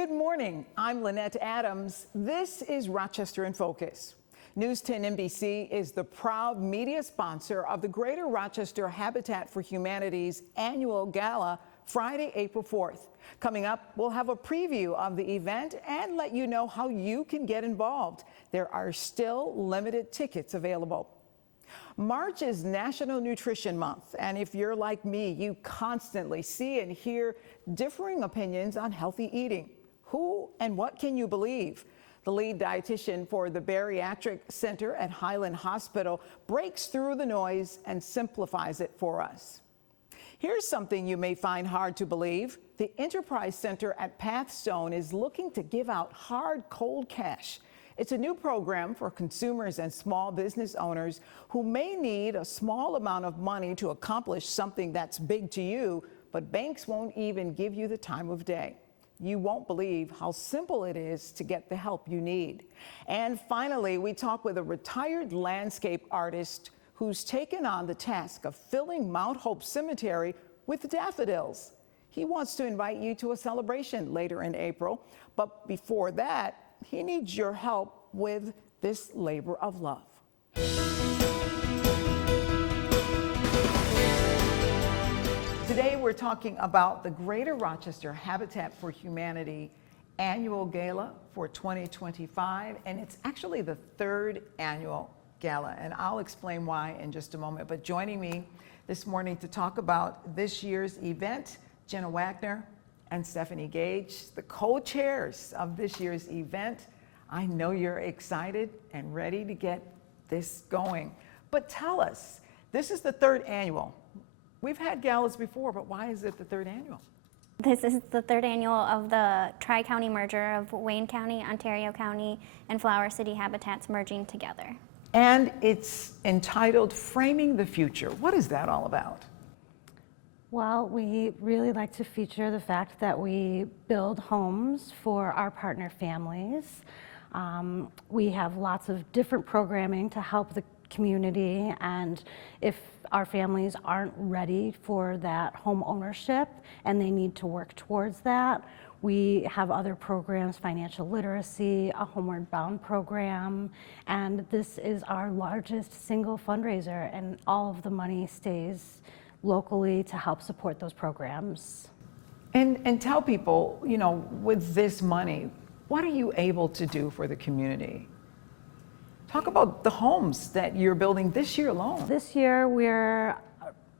Good morning. I'm Lynette Adams. This is Rochester in Focus. News 10 NBC is the proud media sponsor of the Greater Rochester Habitat for Humanity's annual gala, Friday, April 4th. Coming up, we'll have a preview of the event and let you know how you can get involved. There are still limited tickets available. March is National Nutrition Month, and if you're like me, you constantly see and hear differing opinions on healthy eating. Who and what can you believe? The lead dietitian for the Bariatric Center at Highland Hospital breaks through the noise and simplifies it for us. Here's something you may find hard to believe. The Enterprise Center at Pathstone is looking to give out hard cold cash. It's a new program for consumers and small business owners who may need a small amount of money to accomplish something that's big to you, but banks won't even give you the time of day. You won't believe how simple it is to get the help you need. And finally, we talk with a retired landscape artist who's taken on the task of filling Mount Hope Cemetery with daffodils. He wants to invite you to a celebration later in April, but before that, he needs your help with this labor of love. Today we're talking about the Greater Rochester Habitat for Humanity annual gala for 2025, and it's actually the third annual gala, and I'll explain why in just a moment. But joining me this morning to talk about this year's event, Jenna Wagner and Stephanie Gage, the co-chairs of this year's event. I know you're excited and ready to get this going. But tell us, this is the third annual. We've had galas before, but why is it the third annual? This is the third annual of the Tri-County merger of Wayne County, Ontario County, and Flower City Habitats merging together. And it's entitled Framing the Future. What is that all about? Well, we really like to feature the fact that we build homes for our partner families. We have lots of different programming to help the community, and if our families aren't ready for that home ownership and they need to work towards that, we have other programs, financial literacy, a homeward bound program, and this is our largest single fundraiser, and all of the money stays locally to help support those programs. And tell people, you know, with this money, what are you able to do for the community? Talk about the homes that you're building this year alone. This year we're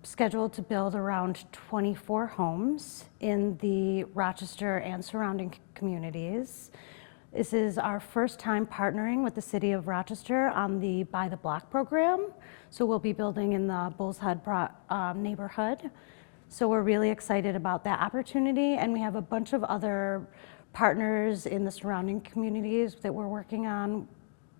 scheduled to build around 24 homes in the Rochester and surrounding communities. This is our first time partnering with the City of Rochester on the Buy the Block program. So we'll be building in the Bull's Head neighborhood. So we're really excited about that opportunity, and we have a bunch of other partners in the surrounding communities that we're working on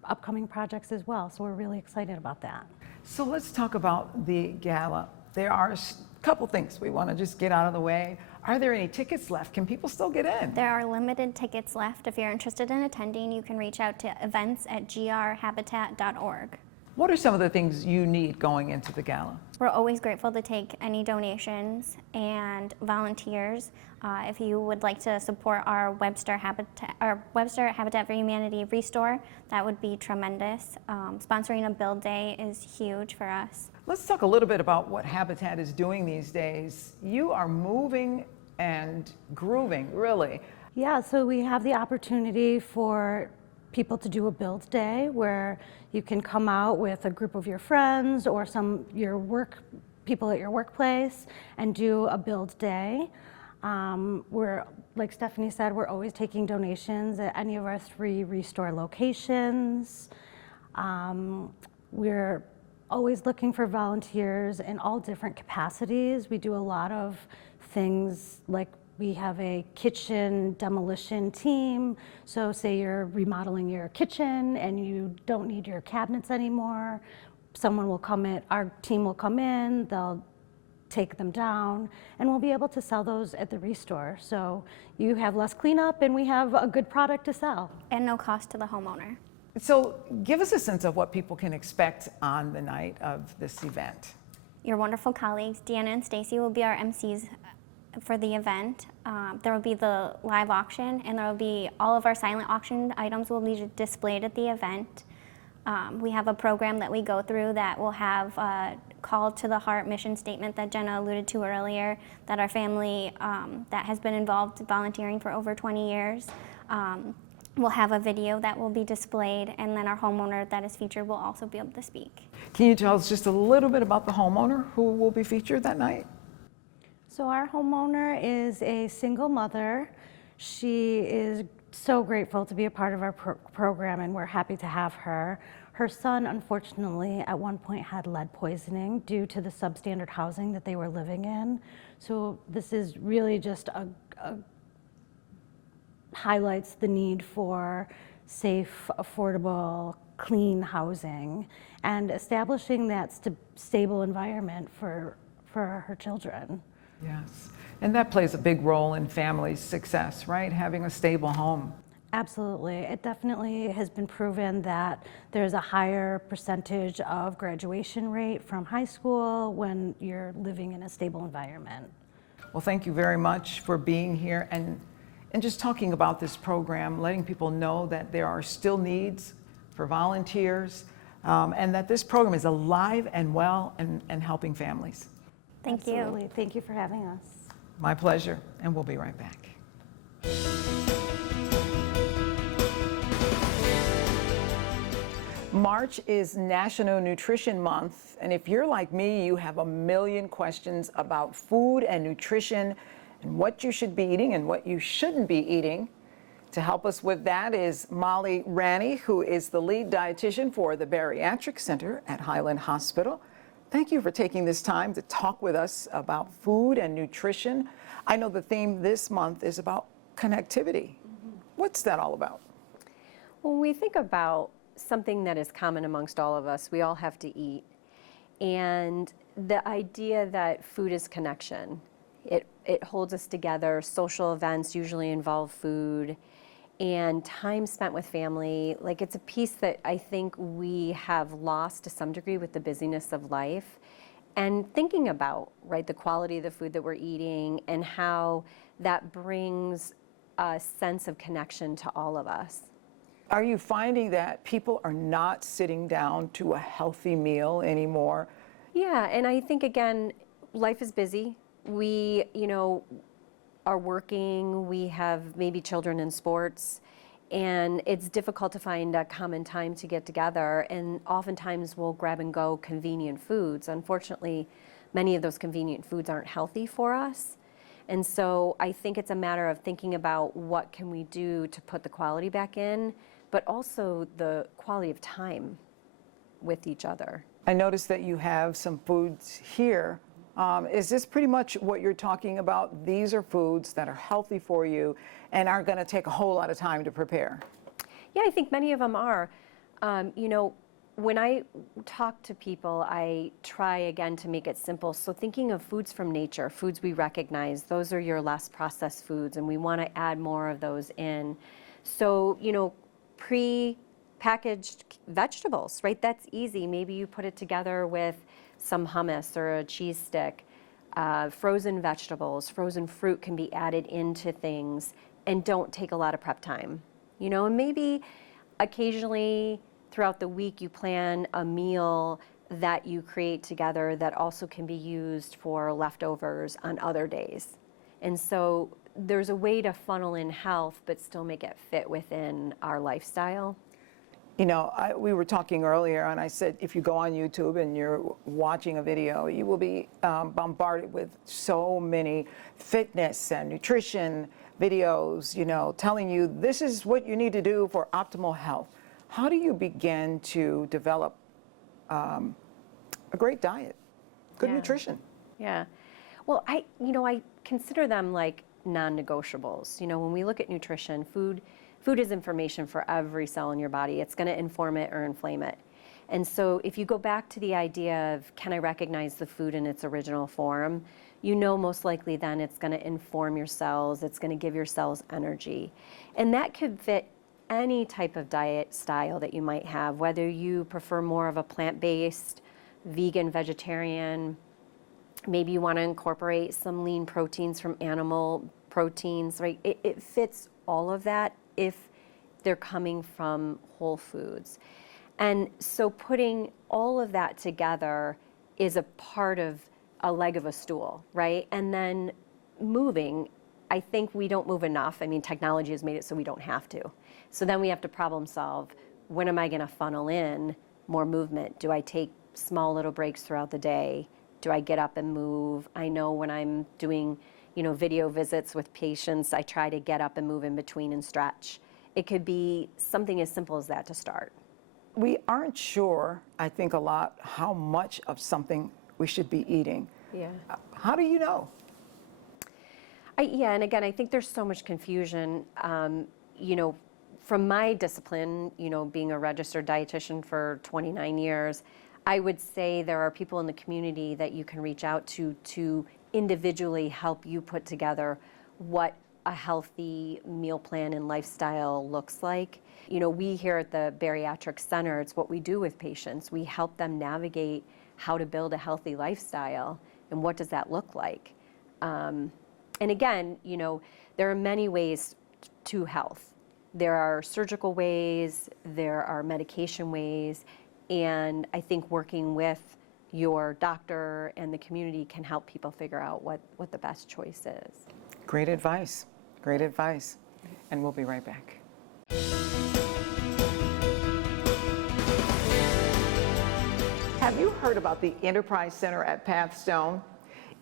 upcoming projects as well. So we're really excited about that. So let's talk about the gala. There are a couple things we want to just get out of the way. Are there any tickets left? Can people still get in? There are limited tickets left. If you're interested in attending, you can reach out to events@grhabitat.org. What are some of the things you need going into the gala? We're always grateful to take any donations and volunteers. If you would like to support our Webster Habitat for Humanity Restore, that would be tremendous. Sponsoring a build day is huge for us. Let's talk a little bit about what Habitat is doing these days. You are moving and grooving, really. Yeah, so we have the opportunity for people to do a build day where you can come out with a group of your friends or people at your workplace and do a build day. We're, like Stephanie said, we're always taking donations at any of our 3 Restore locations. We're always looking for volunteers in all different capacities. We do a lot of things, like we have a kitchen demolition team. So say you're remodeling your kitchen and you don't need your cabinets anymore. Someone will come in, our team will come in, they'll take them down, and we'll be able to sell those at the Restore. So you have less cleanup and we have a good product to sell. And no cost to the homeowner. So give us a sense of what people can expect on the night of this event. Your wonderful colleagues, Deanna and Stacy, will be our MCs for the event. There will be the live auction, and there will be all of our silent auction items will be displayed at the event. We have a program that we go through that will have a call to the heart mission statement that Jenna alluded to earlier, that our family that has been involved volunteering for over 20 years will have a video that will be displayed, and then our homeowner that is featured will also be able to speak. Can you tell us just a little bit about the homeowner who will be featured that night? So our homeowner is a single mother. She is so grateful to be a part of our program, and we're happy to have her. Her son, unfortunately, at one point had lead poisoning due to the substandard housing that they were living in. So this is really just highlights the need for safe, affordable, clean housing and establishing that stable environment for her children. Yes, and that plays a big role in family success, right? Having a stable home. Absolutely. It definitely has been proven that there's a higher percentage of graduation rate from high school when you're living in a stable environment. Well, thank you very much for being here and just talking about this program, letting people know that there are still needs for volunteers and that this program is alive and well and helping families. Thank Absolutely. you. Thank you for having us. My pleasure, and we'll be right back. March is National Nutrition Month, and if you're like me, you have a million questions about food and nutrition and what you should be eating and what you shouldn't be eating. To help us with that is Molly Ranney, who is the lead dietitian for the Bariatric Center at Highland Hospital. Thank you for taking this time to talk with us about food and nutrition. I know the theme this month is about connectivity. What's that all about? When we think about something that is common amongst all of us, we all have to eat. And the idea that food is connection, it holds us together. Social events usually involve food, and time spent with family. Like, it's a piece that I think we have lost to some degree with the busyness of life. And thinking about, right, the quality of the food that we're eating and how that brings a sense of connection to all of us. Are you finding that people are not sitting down to a healthy meal anymore? Yeah, and I think, again, life is busy. We, are working, we have maybe children in sports, and it's difficult to find a common time to get together, and oftentimes we'll grab and go convenient foods. Unfortunately, many of those convenient foods aren't healthy for us. And so I think it's a matter of thinking about what can we do to put the quality back in, but also the quality of time with each other. I noticed that you have some foods here. Is this pretty much what you're talking about? These are foods that are healthy for you and aren't going to take a whole lot of time to prepare. Yeah, I think many of them are. When I talk to people, I try again to make it simple. So thinking of foods from nature, foods we recognize, those are your less processed foods, and we want to add more of those in. So, pre-packaged vegetables, right? That's easy. Maybe you put it together with some hummus or a cheese stick. Frozen vegetables, frozen fruit can be added into things and don't take a lot of prep time. And maybe occasionally throughout the week you plan a meal that you create together that also can be used for leftovers on other days. And so there's a way to funnel in health but still make it fit within our lifestyle. We were talking earlier, and I said if you go on YouTube and you're watching a video, you will be bombarded with so many fitness and nutrition videos, telling you this is what you need to do for optimal health. How do you begin to develop a great diet, good nutrition? Yeah. Well, I consider them like non-negotiables. When we look at nutrition, food is information for every cell in your body. It's going to inform it or inflame it. And so if you go back to the idea of, can I recognize the food in its original form, most likely then it's going to inform your cells. It's going to give your cells energy. And that could fit any type of diet style that you might have, whether you prefer more of a plant-based, vegan, vegetarian, Maybe you want to incorporate some lean proteins from animal proteins, right? It fits all of that if they're coming from whole foods. And so putting all of that together is a part of a leg of a stool, right? And then moving, I think we don't move enough. I mean, technology has made it so we don't have to. So then we have to problem solve, when am I going to funnel in more movement? Do I take small little breaks throughout the day? Do I get up and move? I know when I'm doing, video visits with patients, I try to get up and move in between and stretch. It could be something as simple as that to start. We aren't sure, I think, a lot how much of something we should be eating. Yeah. How do you know? Yeah, and again, I think there's so much confusion. From my discipline, being a registered dietitian for 29 years, I would say there are people in the community that you can reach out to individually help you put together what a healthy meal plan and lifestyle looks like. We here at the Bariatric Center, it's what we do with patients. We help them navigate how to build a healthy lifestyle and what does that look like. And again, there are many ways to health. There are surgical ways, there are medication ways, and I think working with your doctor and the community can help people figure out what the best choice is. Great advice. Great advice. And we'll be right back. Have you heard about the Enterprise Center at Pathstone?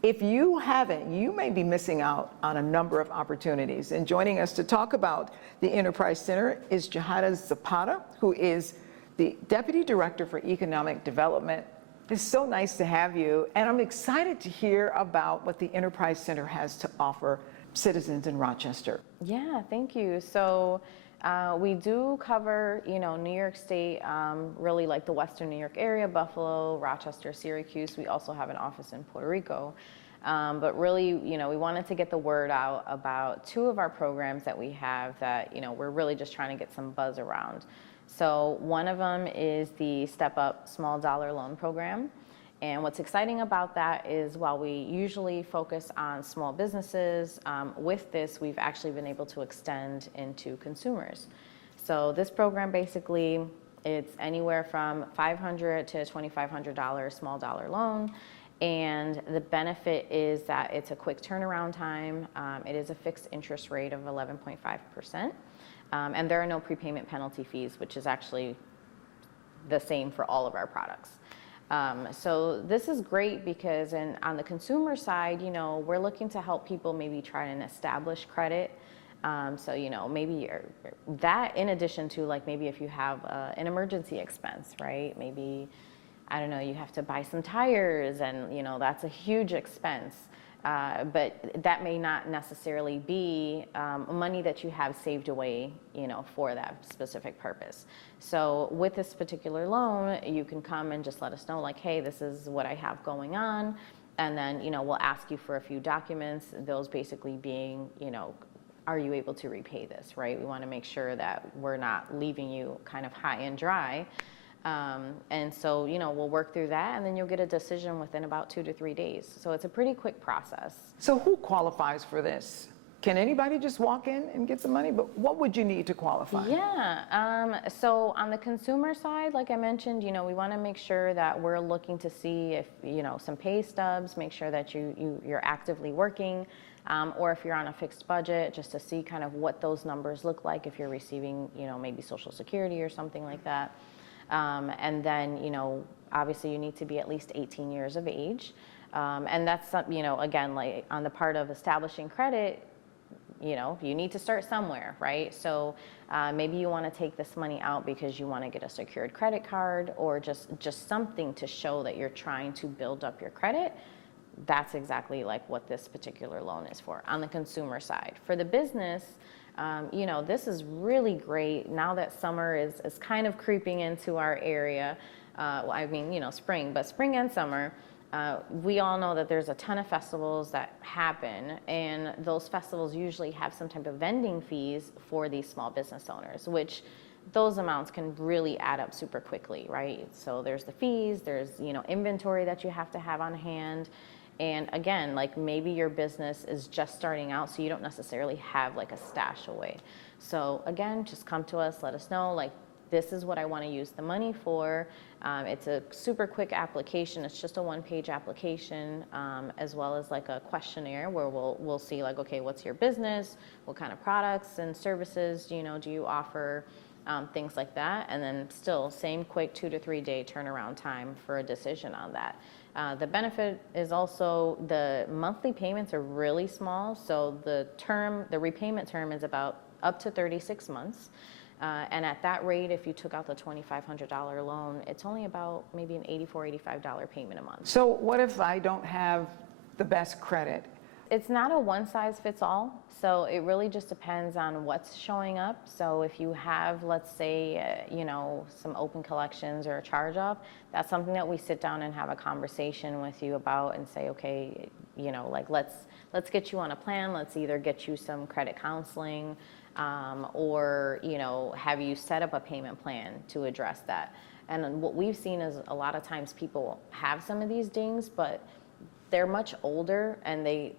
If you haven't, you may be missing out on a number of opportunities. And joining us to talk about the Enterprise Center is Jahada Zapata, who is the Deputy Director for Economic Development. It's so nice to have you, and I'm excited to hear about what the Enterprise Center has to offer citizens in Rochester. Yeah, thank you. So we do cover, New York State, really like the Western New York area, Buffalo, Rochester, Syracuse. We also have an office in Puerto Rico. But really, we wanted to get the word out about two of our programs that we have that, we're really just trying to get some buzz around. So one of them is the Step Up Small Dollar Loan Program. And what's exciting about that is while we usually focus on small businesses, with this, we've actually been able to extend into consumers. So this program basically, it's anywhere from $500 to $2,500 small dollar loan. And the benefit is that it's a quick turnaround time. It is a fixed interest rate of 11.5%. And there are no prepayment penalty fees, which is actually the same for all of our products. So this is great because on the consumer side, we're looking to help people maybe try and establish credit. So, maybe that in addition to like maybe if you have an emergency expense, right? Maybe, I don't know, you have to buy some tires and, that's a huge expense. But that may not necessarily be money that you have saved away, for that specific purpose. So with this particular loan, you can come and just let us know, like, hey, this is what I have going on. And then, we'll ask you for a few documents, those basically being, are you able to repay this, right? We want to make sure that we're not leaving you kind of high and dry. And so, we'll work through that and then you'll get a decision within about 2 to 3 days. So it's a pretty quick process. So who qualifies for this? Can anybody just walk in and get the money? But what would you need to qualify? Yeah, so on the consumer side, like I mentioned, we want to make sure that we're looking to see if, some pay stubs, make sure that you're actively working, or if you're on a fixed budget, just to see kind of what those numbers look like if you're receiving, maybe Social Security or something like that. And then, obviously you need to be at least 18 years of age. And that's, again, like on the part of establishing credit, you need to start somewhere, right? So maybe you want to take this money out because you want to get a secured credit card or just something to show that you're trying to build up your credit. That's exactly like what this particular loan is for on the consumer side. For the business, this is really great now that summer is kind of creeping into our area. Spring, but spring and summer. We all know that there's a ton of festivals that happen, and those festivals usually have some type of vending fees for these small business owners, which those amounts can really add up super quickly, right? So there's the fees, there's, inventory that you have to have on hand. And again, like maybe your business is just starting out, so you don't necessarily have like a stash away. So again, just come to us, let us know, like, this is what I want to use the money for. It's a super quick application. It's just a one-page application, as well as like a questionnaire where we'll see like, okay, what's your business? What kind of products and services, do you offer? Things like that. And then still same quick 2 to 3 day turnaround time for a decision on that. The benefit is also the monthly payments are really small. So the repayment term is about up to 36 months. And at that rate, if you took out the $2,500 loan, it's only about maybe an $84, $85 payment a month. So what if I don't have the best credit? It's not a one size fits all. So it really just depends on what's showing up. So if you have, let's say, some open collections or a charge off, that's something that we sit down and have a conversation with you about and say, okay, like let's get you on a plan. Let's either get you some credit counseling, or have you set up a payment plan to address that. And what we've seen is a lot of times people have some of these dings, but they're much older, and they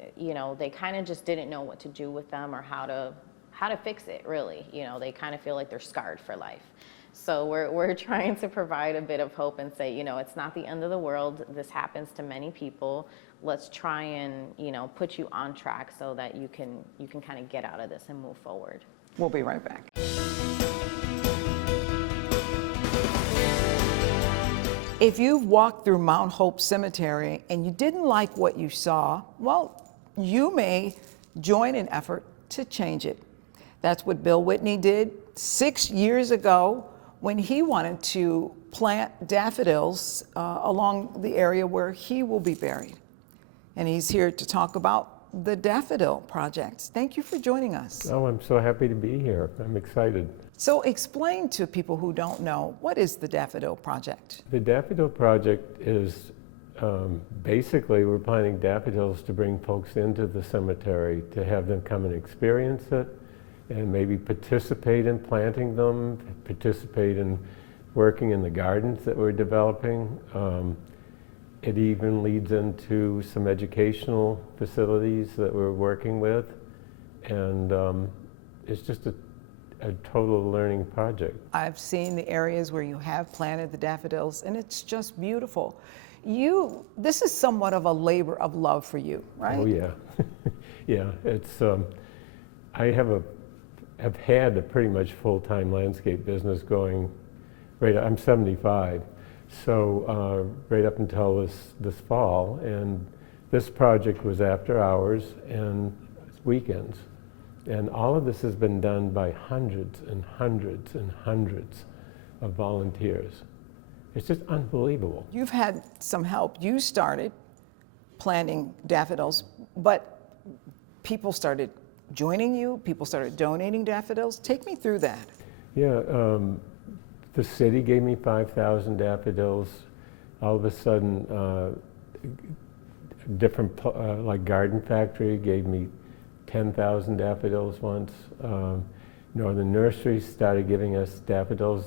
kind of just didn't know what to do with them or how to fix it, really. They kind of feel like they're scarred for life. So we're trying to provide a bit of hope and say, it's not the end of the world. This happens to many people. Let's try and, put you on track so that you can kind of get out of this and move forward. We'll be right back. If you've walked through Mount Hope Cemetery and you didn't like what you saw, well, you may join an effort to change it. That's what Bill Whitney did 6 years ago when he wanted to plant daffodils along the area where he will be buried. And he's here to talk about the Daffodil Project. Thank you for joining us. Oh, I'm so happy to be here. I'm excited. So explain to people who don't know, what is the Daffodil Project? The Daffodil Project is basically we're planting daffodils to bring folks into the cemetery to have them come and experience it and maybe participate in planting them, participate in working in the gardens that we're developing. It even leads into some educational facilities that we're working with, and it's just a total learning project. I've seen the areas where you have planted the daffodils, and it's just beautiful. This is somewhat of a labor of love for you, right? Oh yeah, yeah. It's I've had a pretty much full-time landscape business going. I'm 75, so right up until this fall, and this project was after hours and weekends. And all of this has been done by hundreds and hundreds and hundreds of volunteers. It's just unbelievable. You've had some help. You started planting daffodils, but people started joining you, people started donating daffodils. Take me through that. Yeah, the city gave me 5,000 daffodils. All of a sudden, different, like Garden Factory gave me 10,000 daffodils once. Northern Nurseries started giving us daffodils.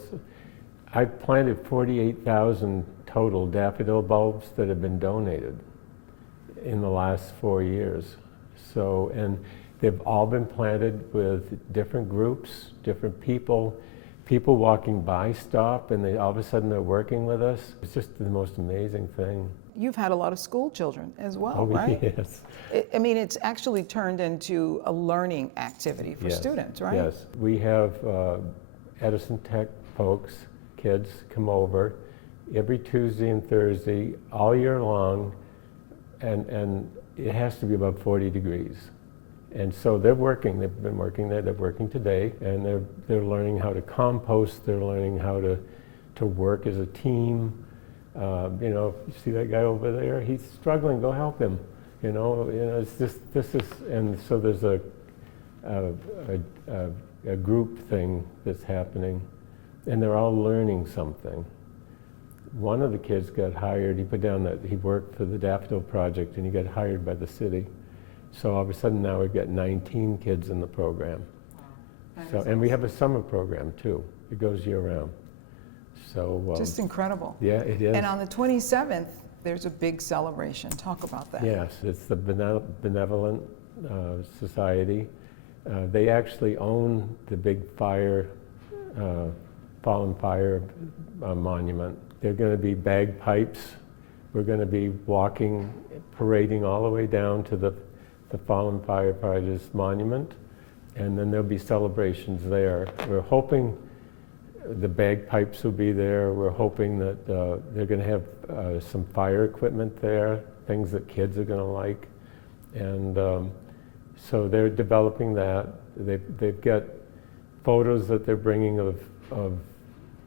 I've planted 48,000 total daffodil bulbs that have been donated in the last 4 years. So, and they've all been planted with different groups, different people. People walking by stop, and all of a sudden they're working with us. It's just the most amazing thing. You've had a lot of school children as well, Oh, right? Yes. I mean, it's actually turned into a learning activity for Yes. students, right? Yes. We have Edison Tech folks, kids come over every Tuesday and Thursday all year long, and it has to be above 40 degrees. And so they're working, they've been working there, they're working today, and they're learning how to compost, they're learning how to work as a team. You see that guy over there? He's struggling, go help him. It's just, and so there's a group thing that's happening, and they're all learning something. One of the kids got hired, he put down that he worked for the Daffodil Project, and he got hired by the city. So all of a sudden now we've got 19 kids in the program. So, and we have a summer program too. It goes year round. So Just incredible. yeah, it is. And on the 27th, There's a big celebration. Talk about that. Yes, it's the Benevolent Society. They actually own the big fallen fire monument. They're going to be bagpipes. We're going to be walking, parading all the way down to the fallen firefighters monument, and then there'll be celebrations there. We're hoping the bagpipes will be there. We're hoping that they're going to have some fire equipment there, things that kids are going to like. And so they're developing that. They've got photos that they're bringing of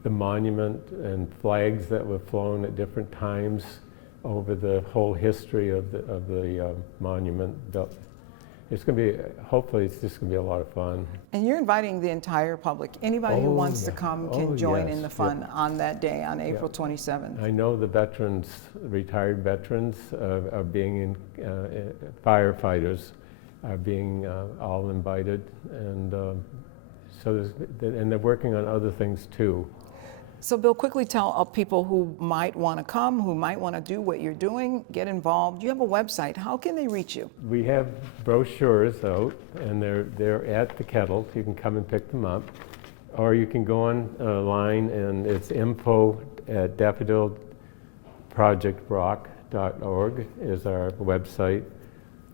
the monument and flags that were flown at different times over the whole history of the monument. It's going to be, hopefully it's just going to be a lot of fun. And you're inviting the entire public. Anybody who wants to come can join in the fun on that day, on April 27th. I know the veterans, retired veterans are being firefighters are being all invited, and and they're working on other things too. So Bill, quickly tell people who might want to come, who might want to do what you're doing, get involved. You have a website. How can they reach you? We have brochures out, and they're at the kettle. You can come and pick them up. Or you can go online, and it's info@daffodilprojectrock.org is our website.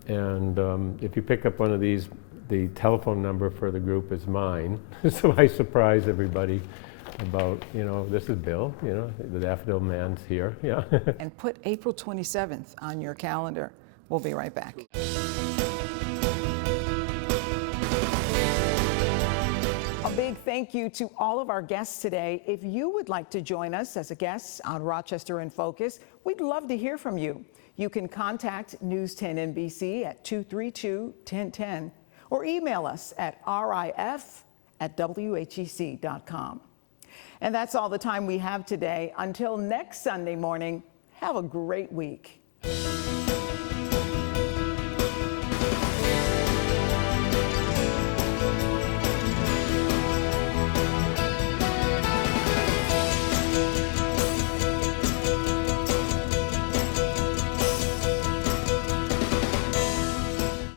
And if you pick up one of these, the telephone number for the group is mine. So I surprise everybody about, this is Bill, the Daffodil Man's here, yeah. And put April 27th on your calendar. We'll be right back. A big thank you to all of our guests today. If you would like to join us as a guest on Rochester in Focus, we'd love to hear from you. You can contact News 10 NBC at 232-1010 or email us at rif@whec.com. And that's all the time we have today. Until next Sunday morning, have a great week.